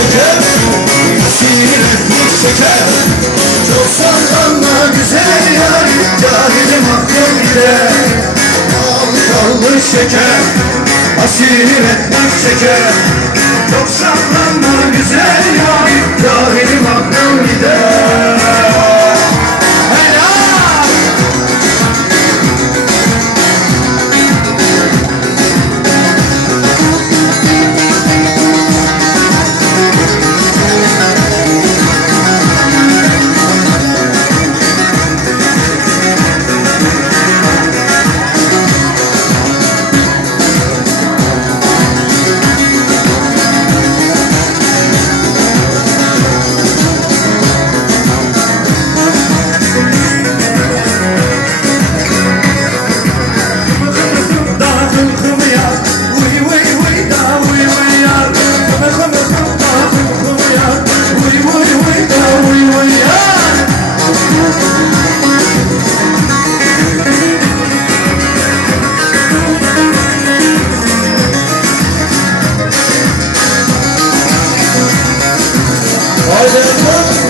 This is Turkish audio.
şeker Sinet şeker Çok sallanma güzel yar Cahilim aklım gider Kal kallı şeker Asil etmek şeker Çok sallanma güzel yar As it comes